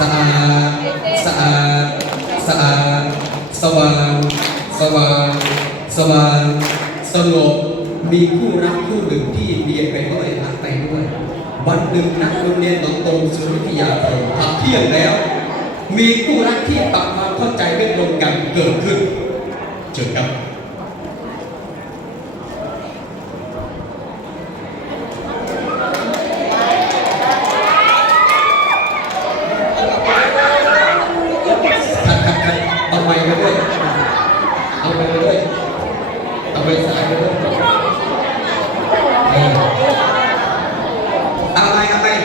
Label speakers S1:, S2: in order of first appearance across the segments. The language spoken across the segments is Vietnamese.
S1: สะอาดสะอาดสะอาดสว่างสว่างสว่างสงบมีคู่รักคู่หนึ่งที่เรียนไปด้วยรักไปด้วย วันหนึ่งนักโรงเรียนหนองตรงสุริวิยาคมพักเที่ยงแล้ว มีคู่รักที่ปรับความเข้าใจไม่ตรงกันเกิดขึ้นเชิญครับ bên phải nữa Năm tay, năm tay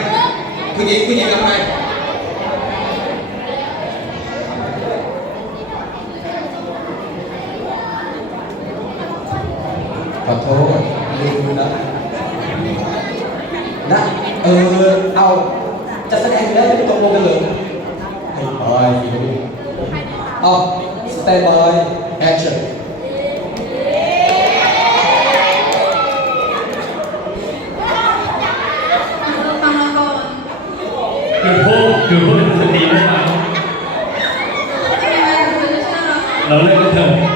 S1: Quý vị, quý vị năm tay Còn thôi, lưu đó Đó, ừ, đâu Chắc sẽ ăn đấy, chúng tôi mua cái lượng Thôi, chị Ờ, stand by, action คือพวดีม่มเราเล่นกันเถอะ